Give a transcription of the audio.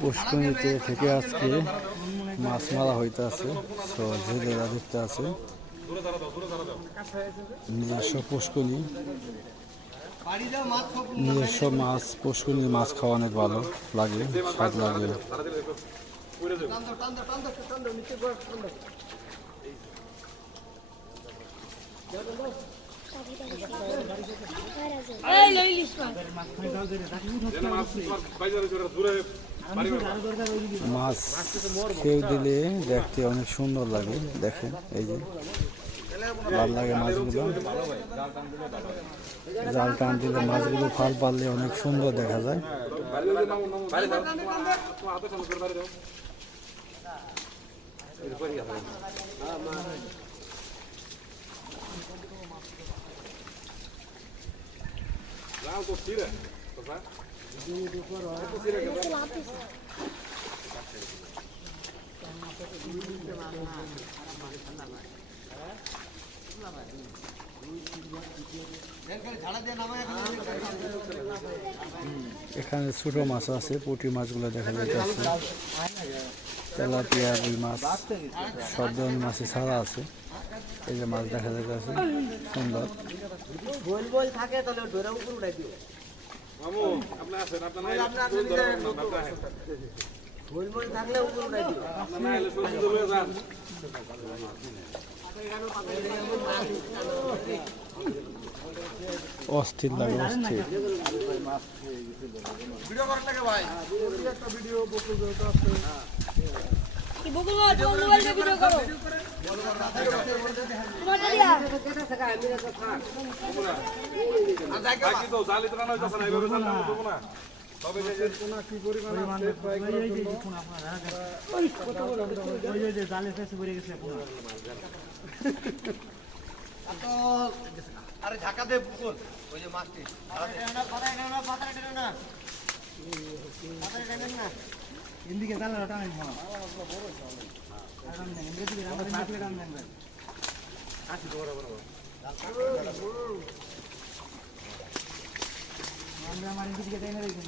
পুষ্করিণীতে থেকে আজকে মাছ মারা হইতে আছে, তো জেলেরা দেখতে আছে নিজস্ব পুষ্করিণী, নিজস্ব মাছ। পুষ্করিণীর মাছ খাওয়া অনেক ভালো লাগে, স্বাদ লাগে। মাছ খেয়ে দিলে দেখতে অনেক সুন্দর লাগে। দেখেন এই যে ভালো লাগে মাছগুলো, জাল টান দিলে মাছগুলো ফাল পারলে অনেক সুন্দর দেখা যায়। এখানে ছোট মাছ আছে, পুঁটি মাছগুলো দেখা যাচ্ছে, তেলাপিয়া, রুই মাছ, সব ধরনের মাছই ছাড়া আছে। এই যে মাছ দেখা যাচ্ছে সুন্দর। অস্থির লাগে, অস্থির। আরে ঢাকা দে পুকুর ওই যে মাছটি এদিকে জানা টানেন আমরা আমার দিকে টাইমে রেখে